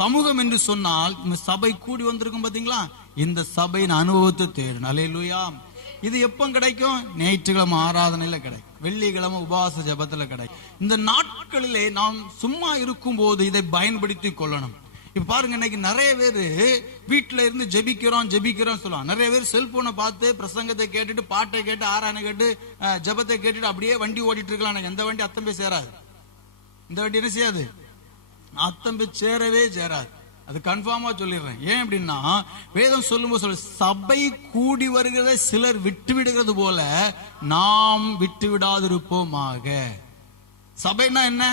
சமூகம் என்று சொன்னால் சபை கூடி வந்திருக்கும் பாத்தீங்களா, இந்த சபையின் அனுபவத்தை தேடணும். அல்லேலூயா. இது எப்ப கிடைக்கும்? ஞாயிற்றுக்கிழமை ஆராதனையில கிடைக்கும், வெள்ளிக்கிழமை உபவாச ஜபத்துல கிடைக்கும். இந்த நாட்களிலே நாம் சும்மா இருக்கும் போது இதை பயன்படுத்தி கொள்ளணும். இப்ப பாருங்க, இன்னைக்கு நிறைய பேரு வீட்டுல இருந்து ஜெபிக்கிறோம் சொல்லுவாங்க. நிறைய பேர் செல்போனை பார்த்து பிரசங்கத்தை கேட்டுட்டு, பாட்டை கேட்டு, ஆராதனை கேட்டு, ஜபத்தை கேட்டுட்டு அப்படியே வண்டி ஓடிட்டு இருக்கலாம். எந்த வண்டி அத்தம் போய் சேராது. இந்த வண்டி என்ன செய்யாது? அத்தம் போய் சேரவே சேராது. அது கன்ஃபார்மா சொல்லிடுறேன். ஏன் அப்படின்னா, வேதம் சொல்லும்போது சபை கூடி வருகிறத சிலர் விட்டு விடுகிறது போல நாம் விட்டு விடாதிருப்போமாக. சபைனா என்ன?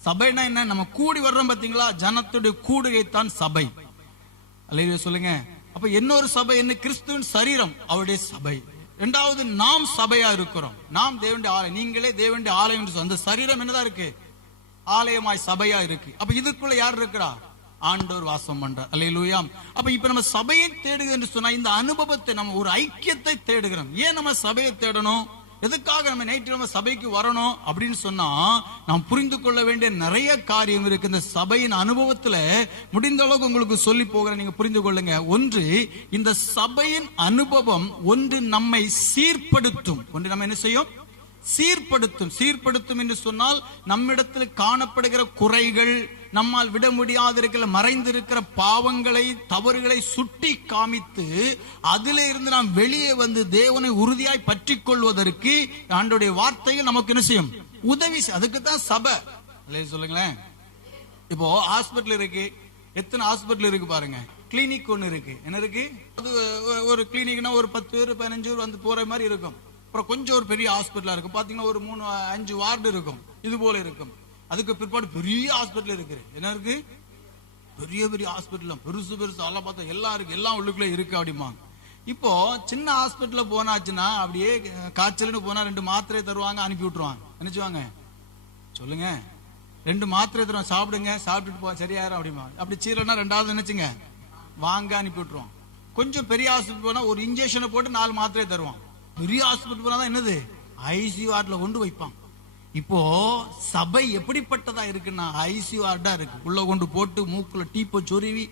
சபைனா என்ன? நம்ம கூடி வர்றோம் பாத்தீங்களா, ஜனத்துடைய கூடுகைத்தான் சபை. அல்லேலூயா சொல்லுங்க. அப்ப இன்னொரு சபை என்ன? கிறிஸ்துவின் சரீரம், அவருடைய சபை. இரண்டாவது, நாம் சபையா இருக்கிறோம். நாம் தேவனுடைய ஆலயம். நீங்களே தேவனுடைய ஆலயம். அந்த சரீரம் என்னதான் இருக்கு? ஆலயமாய் சபையா இருக்கு. அப்ப இதுக்குள்ள யார் இருக்கிறா? ஆண்டவர் வாசம் பண்றார். அல்லேலூயா. அப்ப இப்ப நம்ம சபையை தேடுகிறோம் என்று சொன்னா, இந்த அனுபவத்தை, நம்ம ஒரு ஐக்கியத்தை தேடுகிறோம். ஏன் நம்ம சபையை தேடணும்? எதுக்காக நம்ம ஞாயிற்றுக்கிழமை சபைக்கு வரணும் அப்படின்னு சொன்னா, நாம் புரிந்து கொள்ள வேண்டிய நிறைய காரியம் இருக்கு. இந்த சபையின் அனுபவத்துல முடிந்த அளவுக்கு உங்களுக்கு சொல்லி போகிறேன், நீங்க புரிந்து கொள்ளுங்க. ஒன்று, இந்த சபையின் அனுபவம் ஒன்று நம்மை சீர்படுத்தும். ஒன்று நம்ம என்ன செய்யும்? சீர்படுத்தும். சீர்படுத்தும் என்று சொன்னால், நம்மிடத்தில் காணப்படுகிற குறைகள், நம்மால் விட முடியாதிருக்கிற மறைந்திருக்கிற பாவங்களை, தவறுகளை சுட்டி காமித்து அதிலே இருந்து நாம் வெளியே வந்து தேவனை உறுதியாய் பற்றி கொள்வதற்கு ஆண்டவருடைய வார்த்தைகள் நமக்கு என்ன செய்யும்? உதவி. அதுக்கு தான் சபை. சொல்லுங்களேன். இப்போ ஹாஸ்பிட்டல் இருக்கு. எத்தனை ஹாஸ்பிட்டல் இருக்கு பாருங்க. கிளினிக் ஒன்னு இருக்கு. என்ன இருக்கு? அது ஒரு கிளினிக்னா ஒரு 10 பேர் 15 பேர் வந்து போற மாதிரி இருக்கும். அப்புறம் கொஞ்சம் ஒரு பெரிய ஹாஸ்பிட்டலா இருக்கும். பாத்தீங்கன்னா ஒரு 3-5 வார்டு இருக்கும். இது போல இருக்கும். அதுக்கு பிற்பாடு பெரிய ஹாஸ்பிட்டல் இருக்கு. என்ன இருக்கு? பெரிய பெரிய ஹாஸ்பிட்டல், பெருசு எல்லாம் பார்த்தா எல்லாம் இருக்கு, எல்லாம் உள்ளுக்குள்ள இருக்கு அப்படிமா. இப்போ சின்ன ஹாஸ்பிட்டல்ல போனாச்சுன்னா, அப்படியே காய்ச்சல்னு போனா 2 மாத்திரை தருவாங்க, அனுப்பி விட்டுருவாங்க. நினைச்சுவாங்க. சொல்லுங்க. 2 மாத்திரை தருவாங்க, சாப்பிடுங்க, சாப்பிட்டுட்டு போ, சரியாயிரும் அப்படிமா. அப்படி சீரனா 2வது நினைச்சுங்க, வாங்க அனுப்பி விட்டுருவோம். கொஞ்சம் பெரிய ஹாஸ்பிட்டல் போனா ஒரு இன்ஜெக்ஷனை போட்டு 4 மாத்திரை தருவான். பெரிய ஹாஸ்பிட்டல் போனாதான் என்னது? ஐசியூ வார்டுல கொண்டு வைப்பான். இப்போ சபை எப்படிப்பட்டதா இருக்குன்னா, ஐசியூ வார்டா இருக்கு. உள்ள கொண்டு போட்டு மூக்குல டீப்பை சொருவி,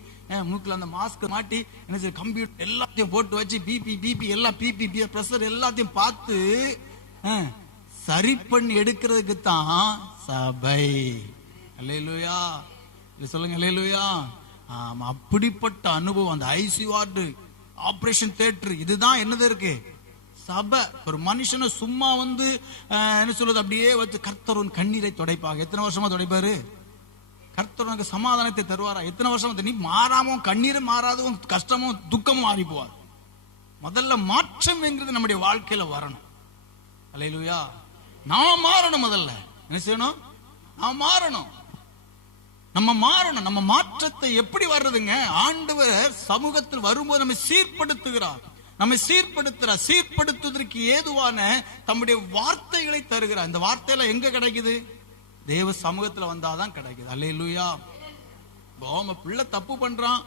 மூக்குல அந்த மாஸ்க் மாட்டி, என்ன கம்ப்யூட்டர் எல்லாத்தையும் போட்டு வச்சு, பிபி எல்லாம், பிபி பிரஷர் எல்லாத்தையும் பார்த்து சரி பண்ணி எடுக்கிறதுக்கு தான் சபை. அல்லேலூயா சொல்லுங்க. அல்லேலூயா. ஆமா, அப்படிப்பட்ட அனுபவம். அந்த ஐசியூ வார்டு, ஆபரேஷன் தியேட்டர், இதுதான் என்னது இருக்கு? சபை. ஒரு மனுஷனை சும்மா வந்து என்ன சொல்றது, அப்படியே வச்சு கர்த்தர் உன் கண்ணீரை துடைப்பாங்க. எத்தனை வருஷமா துடைப்பாரு? கர்த்தர் உனக்கு சமாதானத்தை தருவாரா? எத்தனை வருஷமா? நீ மாறாம, கண்ணீரும் மாறாதும், கஷ்டமும் துக்கமும் மாறி போவார். முதல்ல மாற்றம் என்கிறது நம்முடைய வாழ்க்கையில வரணும். அல்லேலூயா. நாம மாறணும். முதல்ல என்ன செய்யணும்? நாம மாறணும். நம்ம மாறணும். நம்ம மாற்றத்தை எப்படி வர்றதுங்க? ஆண்டவர் சமூகத்தில் வரும்போது நம்ம சீர்படுத்துகிறார். நம்மை சீர்படுத்துறார். சீர்படுத்துவதற்கு ஏதுவான தம்முடைய வார்த்தைகளை தருகிறார். இந்த வார்த்தையில எங்க கிடைக்குது? தேவ சமூகத்துல வந்தாதான் கிடைக்குது. அல்லேலூயா. நம்ம பிள்ளை தப்பு பண்றான்.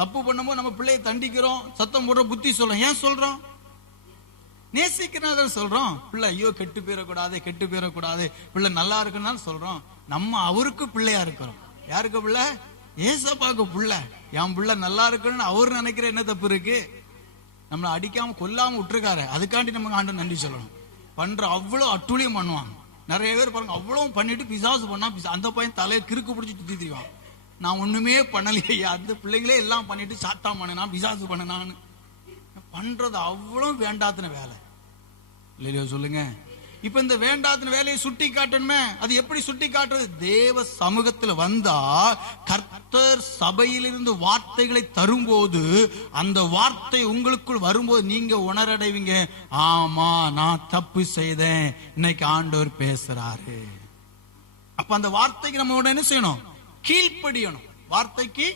தப்பு பண்ணும்போது நம்ம பிள்ளையை தண்டிக்கிறோம், சத்தம் போடுற, புத்தி சொல்றோம். ஏன் சொல்றோம்? நேசிக்கிறத சொல்றோம். பிள்ளை ஐயோ கெட்டு போயிடக்கூடாது, பிள்ளை நல்லா இருக்குன்னு சொல்றோம். நம்ம அவருக்கு பிள்ளையா இருக்கிறோம். யாருக்கு பிள்ளை? ஏசப்பாக்கு பிள்ளை. என் பிள்ளை நல்லா இருக்குன்னு அவரு நினைக்கிற என்ன தப்பு இருக்கு? நம்மளை அடிக்காம கொல்லாம விட்டுருக்காரு, அதுக்காண்டி நம்ம ஆண்டவருக்கு நன்றி சொல்லணும். பண்ற அவ்வளவு அட்டூழியம் பண்ணுவாங்க. நிறைய பேர் பாருங்க, அவ்வளவு பண்ணிட்டு பிசாசு பண்ணா, அந்த பையன் தலையை கிறுக்கு பிடிச்சி சுத்தி திரிவான். நான் ஒண்ணுமே பண்ணலையா, அந்த பிள்ளைங்களே எல்லாம் பண்ணிட்டு சாத்தா பண்ணனா, பிசாசு பண்ணனான்னு பண்றது அவ்வளவு வேண்டாத்தின வேலை. இல்லையோ சொல்லுங்க. இப்ப இந்த வேண்டாத்தின வேலையை சுட்டி காட்டணுமே. அது எப்படி சுட்டி காட்டுறது? தேவ சமூகத்தில் வந்தா கர்த்தர் சபையிலிருந்து வார்த்தைகளை தரும்போது, அந்த வார்த்தை உங்களுக்குள் வரும்போது நீங்க உணரடைவீங்க, ஆமா நான் தப்பு செய்தேன், இன்னைக்கு ஆண்டவர் பேசுறாரு. அப்ப அந்த வார்த்தைக்கு நம்ம என்ன செய்யணும்? கீழ்ப்படியணும். வார்த்தைக்கு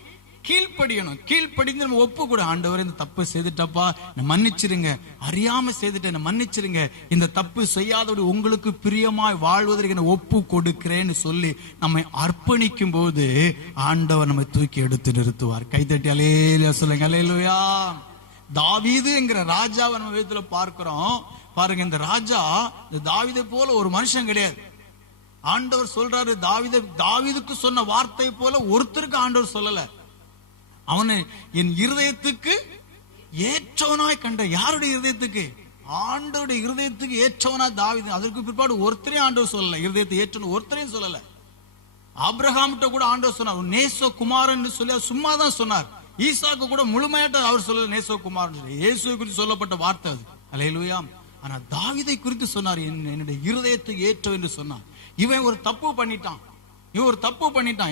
கீழ்ப்படியணும். கீழ்ப்படிந்து நம்ம ஒப்பு கூட, ஆண்டவர் இந்த தப்பு செய்துட்டப்பா, மன்னிச்சிருங்க, அறியாம செய்துட்டேன், மன்னிச்சிருங்க, இந்த தப்பு செய்யாதபடி உங்களுக்கு பிரியமாய் வாழ்வதற்கு ஒப்பு கொடுக்கிறேன்னு சொல்லி நம்மை அர்ப்பணிக்கும் போது ஆண்டவர் நம்மை தூக்கி எடுத்து நிறுத்துவார். கைத்தட்டி அல்லேலூயா சொல்லுங்க. அல்லேலூயா. தாவீது என்கிற ராஜாவை நம்ம வேதத்துல பார்க்கிறோம். பாருங்க, இந்த ராஜா இந்த தாவீதை போல ஒரு மனுஷன் கிடையாது. ஆண்டவர் சொல்றாரு, தாவீதுக்கு சொன்ன வார்த்தை போல ஒருத்தருக்கு ஆண்டவர் சொல்லல. அவனை என் இருதயத்துக்கு ஏற்றவனாய் கண்ட. யாருடைய இருதயத்துக்கு? ஆண்டவருடைய இருதயத்துக்கு ஏற்றவனா தாவீது. அதற்கு பிற்பாடு ஒருத்தரையும் ஆண்டவர் சொல்லல, இருதயத்தை ஏற்றணும் ஒருத்தரையும் சொல்லல. ஆபிரகாம்கிட்ட கூட ஆண்டவர் சொன்னார் நேசோ குமாரன் சொல்லி, சும்மா தான் சொன்னார். ஈசாக்கு கூட முழுமையாட்ட அவர் சொல்லல நேசோ குமாரன் சொல்லி. இயேசுவை குறித்து சொல்லப்பட்ட வார்த்தை அது. அல்லேலூயா. ஆனா தாவீதை குறித்து சொன்னார், என்னுடைய இருதயத்துக்கு ஏற்ற என்று சொன்னார். இவன் ஒரு தப்பு பண்ணிட்டான்.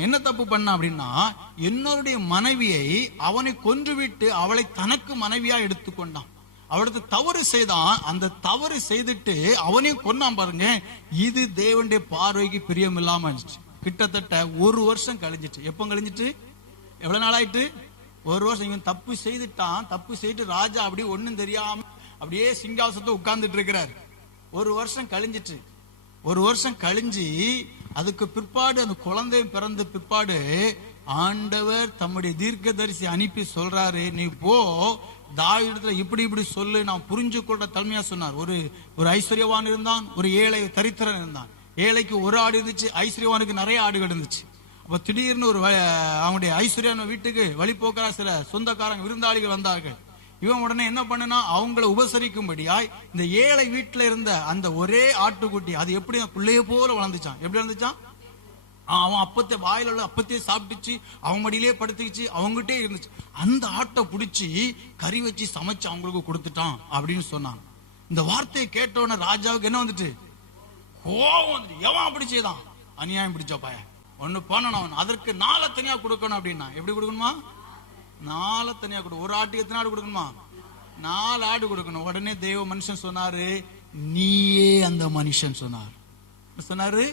என்ன தப்பு பண்ணான் அப்படின்னா, என்னுடைய மனைவியை அவனை கொன்றுவிட்டு அவளை தனக்கு மனைவியா எடுத்துக்கொண்டான். அவளுக்கு தவறு செய்தான். அந்த தவறு செய்துட்டு அவனையும் கொன்னான் பாருங்க. இது தேவனுடைய பார்வைக்கு பிரியம் இல்லாம இருந்துச்சு. கிட்டத்தட்ட 1 வருஷம் கழிஞ்சிட்டு. எப்ப கழிஞ்சிட்டு? எவ்வளவு நாள் ஆயிட்டு? 1 வருஷம். இவன் தப்பு செய்துட்டான். தப்பு செய்துட்டு ராஜா அப்படி ஒண்ணும் தெரியாம அப்படியே சிங்காசனத்தை உட்கார்ந்துட்டு இருக்கிறார். 1 வருஷம் கழிஞ்சிட்டு. 1 வருஷம் கழிஞ்சு அதுக்கு பிற்பாடு அந்த குழந்தை பிறந்த பிற்பாடு ஆண்டவர் தம்முடைய தீர்க்கதரிசி அனுப்பி சொல்றாரு, நீ போ தாவீதுல இப்படி சொல்லு, நான் புரிஞ்சு கொள்ற தன்மையா சொன்னார். ஒரு ஐஸ்வர்யவான் இருந்தான், ஒரு ஏழை தரித்திரன் இருந்தான். ஏழைக்கு ஒரு ஆடு இருந்துச்சு, ஐஸ்வர்யவானுக்கு நிறைய ஆடுகள் இருந்துச்சு. அப்ப திடீர்னு அவனுடைய ஐஸ்வர்யான வீட்டுக்கு வழிபோக்கா சில சொந்தக்காரங்க விருந்தாளிகள் வந்தார்கள். இவன் உடனே என்ன பண்ணனா, அவங்களை உபசரிக்கும்படியாய் இந்த ஏழை வீட்டுல இருந்த அந்த ஒரே ஆட்டுக்குட்டி அது எப்படி பிள்ளைய போல வளர்ந்துச்சான். எப்படி வளர்ந்துச்சான்? அவன் அப்பத்தை வாயில உள்ள அப்பத்தையே சாப்பிட்டுச்சு, அவன் மடியிலே படுத்துக்கிச்சு, அவங்ககிட்டே இருந்துச்சு. அந்த ஆட்டை பிடிச்சி கறி வச்சு சமைச்சு அவங்களுக்கு கொடுத்துட்டான் அப்படின்னு சொன்னான். இந்த வார்த்தையை கேட்டவன ராஜாவுக்கு என்ன வந்துட்டு? கோவம் வந்துட்டு. எவன் அப்படி செய்தான்? அநியாயம் பிடிச்ச பையன். ஒண்ணு பண்ணணும், அவன் அதற்கு 4 தனியா கொடுக்கணும் அப்படின்னா. எப்படி கொடுக்கணுமா? 4 தனியா கொடு. ஒரு ஆட்டுக்கு எத்தனை ஆடு கொடுக்கணுமா? 4 ஆடு கொடுக்கணும். உடனே தேவ மனுஷன் சொன்னாரு, நீயே அந்த மனுஷன் சொன்னார். சொன்னாரு,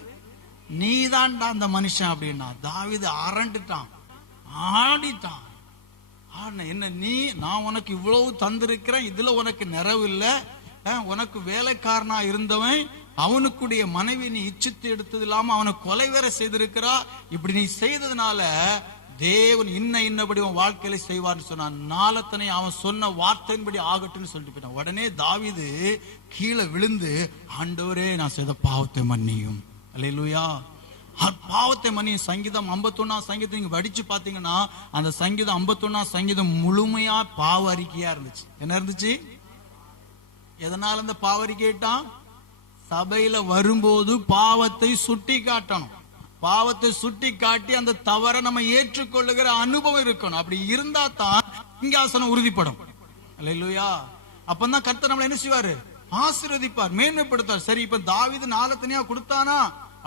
நீதான்டா அந்த மனுஷன் அப்படின்னா. தாவீது அரண்டுட்டான், ஆடிட்டான். என்ன நீ? நான் உனக்கு இவ்வளவு தந்திருக்கிறேன், இதுல உனக்கு நிறைவு இல்ல. உனக்கு வேலைக்காரனா இருந்தவன் அவனுக்குடைய மனைவி நீ இச்சித்து எடுத்தது இல்லாம அவனை கொலை வேற செய்திருக்கிறா. இப்படி நீ செய்ததுனால தேவன் இன்னபடி உன் வாழ்க்கையில செய்வார்னு சொன்னான். 4 தனை அவன் சொன்ன வார்த்தையின்படி ஆகட்டும்னு சொல்லிட்டு போயிட்டான். உடனே தாவீது கீழே விழுந்து, ஆண்டவரே நான் செய்த பாவத்தை மன்னியும். அல்லேலூயா. பாவத்தை மன்னியும். சங்கீதம் 51 சங்கீதம் நீங்க படிச்சு பாத்தீங்கன்னா, அந்த சங்கீதம் 51 சங்கீதம் முழுமையா பாவ அறிக்கையா இருந்துச்சு. என்ன இருந்துச்சு? எதனால இந்த பாவ அறிக்கைட்டான்? சபையில வரும்போது பாவத்தை சுட்டி காட்டணும். பாவத்தை சுட்டி காட்டி அந்த தவறை நம்ம ஏற்றுக்கொள்ளுகிற அனுபவம் இருக்கணும். அப்படி இருந்தா தான் சிங்காசனம் உறுதிப்படும். அல்லேலூயா. அப்பதான் கர்த்தர் நம்மளை என்ன செய்வாரு? ஆசீர்வதிப்பார், மேன்மைப்படுத்தார். சரி, இப்ப தாவீது 4 தனியா கொடுத்தானா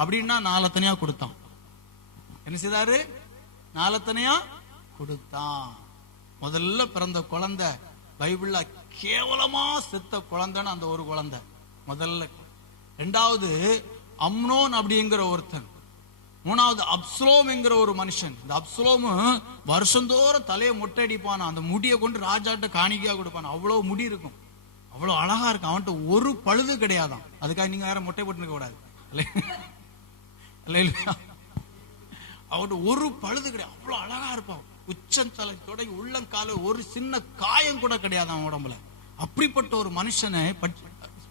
அப்படின்னா 4 தனியா கொடுத்தான். என்ன செய்தாரு? 4 தனியா கொடுத்தான். முதல்ல பிறந்த குழந்தை பைபிள்ல கேவலமா செத்த குழந்தைன்னு அந்த ஒரு குழந்தை முதல்ல. 2வது அம்னோன் அப்படிங்கிற ஒருத்தன். 3வது அப்சலோம் என்கிற ஒரு மனுஷன். இந்த அப்சலோம் வருஷந்தோறும் தலையை மொட்டை அடிப்பான். அந்த முடியை கொண்டு ராஜாட்ட காணிக்கையா கொடுப்பான். அவ்வளவு முடி இருக்கும், அவ்வளவு அழகா இருக்கும். அவன்கிட்ட ஒரு பழுது கிடையாதான். அதுக்காக நீங்க வேற மொட்டை போட்டு இருக்க கூடாது. அவன்கிட்ட ஒரு பழுது கிடையாது. அவ்வளவு அழகா இருப்பான். உச்சந்தலை தொடங்கி உள்ளங்கால ஒரு சின்ன காயம் கூட கிடையாது அவன் உடம்புல. அப்படிப்பட்ட ஒரு மனுஷனை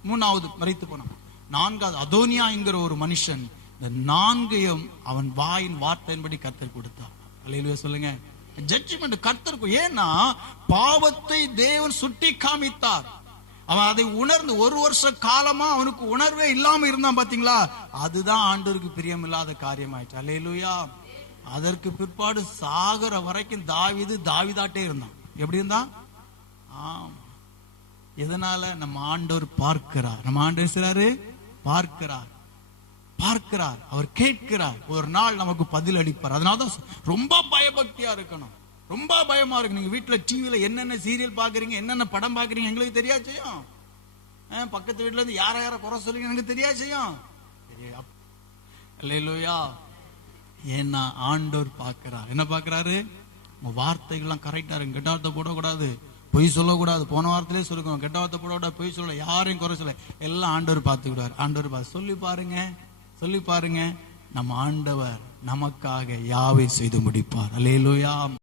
3வது மறைத்து போனான். 4வது அதோனியா என்கிற ஒரு மனுஷன். இந்த 4ஐயும் அவன் வாயின் வார்த்தையின்படி கர்த்தர் கொடுத்தார். அல்லேலூயா சொல்லுங்க. ஜட்ஜ்மெண்ட் கர்த்தருக்கு. ஏன்னா பாவத்தை தேவன் சுட்டி காமித்தார். அவன் அதை உணர்ந்து 1 வருஷ காலமா அவனுக்கு உணர்வே இல்லாம இருந்தான். பாத்தீங்களா? அதுதான் ஆண்டவருக்கு பிரியம் இல்லாத காரியமாயிடுச்சு. அல்லேலூயா. அதற்கு பிற்பாடு சாகர வரைக்கும் தாவீதாட்டே இருந்தான். எப்படி இருந்தான்? எதனால? நம்ம ஆண்டவர் பார்க்கிறார். நம்ம ஆண்டவர் செய்றாரு, பார்க்கிறார். அவர் கேட்கிறார். ஒரு நாள் நமக்கு பதில் அளிப்பார். அதனாலதான் ரொம்ப பயபக்தியா இருக்கணும். ரொம்ப பயமா இருக்கு. நீங்க வீட்டுல டிவில என்னென்ன சீரியல் பாக்குறீங்க, என்னென்ன படம் பாக்குறீங்க, எங்களுக்கு தெரியா செய்யும். பக்கத்து வீட்டுல இருந்து யார குறை சொல்லுங்க, எனக்கு தெரியா செய்யும். அல்லேலூயா. ஏன்னா ஆண்டவர் பார்க்கிறார். என்ன பார்க்கிறாரு? உங்க வார்த்தைகள்லாம் கரெக்டா இருக்கு. கெட்ட வார்த்தை போடக்கூடாது, பொய் சொல்லக்கூடாது. போன வாரத்திலே சொல்லுங்க, கெட்ட வார்த்தை போடக்கூடாது, பொய் சொல்ல, யாரையும் குறை சொல்ல. எல்லாம் ஆண்டவர் பார்த்துக்கிட்டார். ஆண்டவர் பார்த்து சொல்லி பாருங்க, நம்ம ஆண்டவர் நமக்காக யாவை செய்து முடிப்பார். அல்லேலூயா.